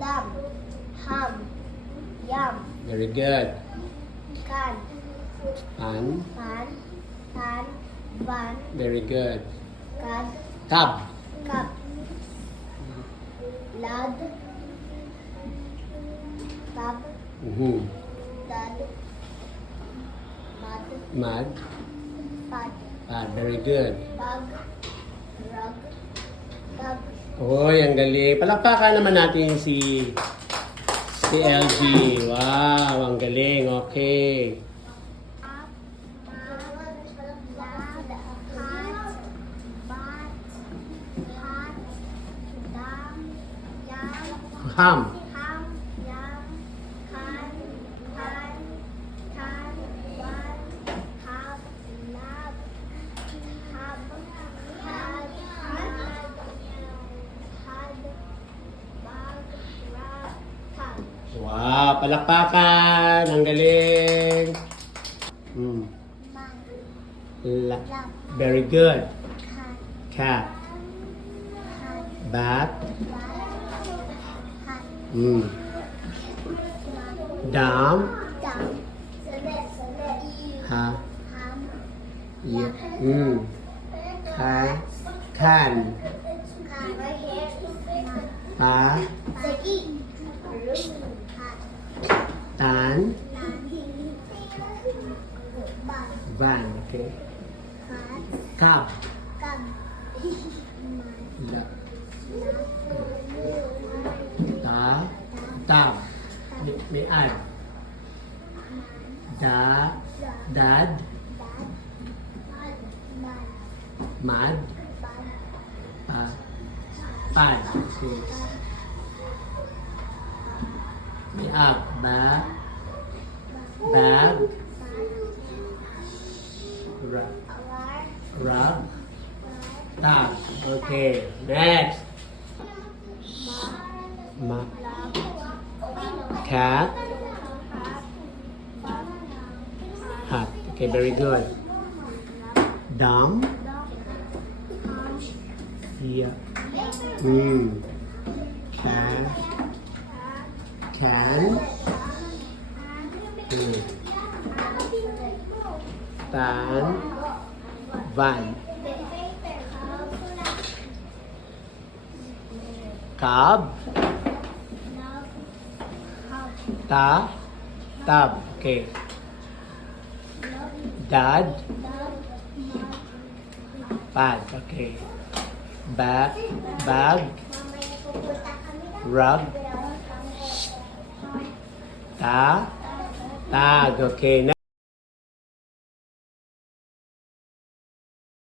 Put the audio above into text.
Dam. Ham. Yam. Very good. Can. Pan. Pan. Tan. Van. Very good. Cad. Cab. Cup. Lad. Tab. Mhm. Dad. Mad. Mad. Pad. Pad. Very good. Bag. Rug. Tub. Oy, ang galing. Palakpakan naman natin si LG. Wow, ang galing. Okay. Up. Mad. Lad. Hat. Bat. Hat. Dam. Yam. Ham. Ham. Yam. Can. Pan. Tan. Wan. Hab. Lab. Hab. Had. Had. Bag. Rag. Tag. Wow, palakpakan. Ang galing. Hmm. Man. La. Lab. Very good. Can. Cat. Had. Bat. Bat. Hat. Hmm. Man. Dam. Dam. Salit. Ha. Ham. Yeah. Hmm. Can. Can. Pa. Sagi. Tan. Ban. Van. Okay. Hat. Cab. Kam. La. Ta. Tab. May ad. Da. Dad. Mad. Pa. Pad. Okay. May up. Ba. Bag. Rug. Tab. Okay. Next. Ma. Cat. Hat. Okay, very good. Dumb. Yeah. Hmm. Can. Can. Hmm. Tan. Van. Cab. Ta. Tab. Okay. Dad. Pad. Okay. Bag. Rug. Ta. Tag. Okay.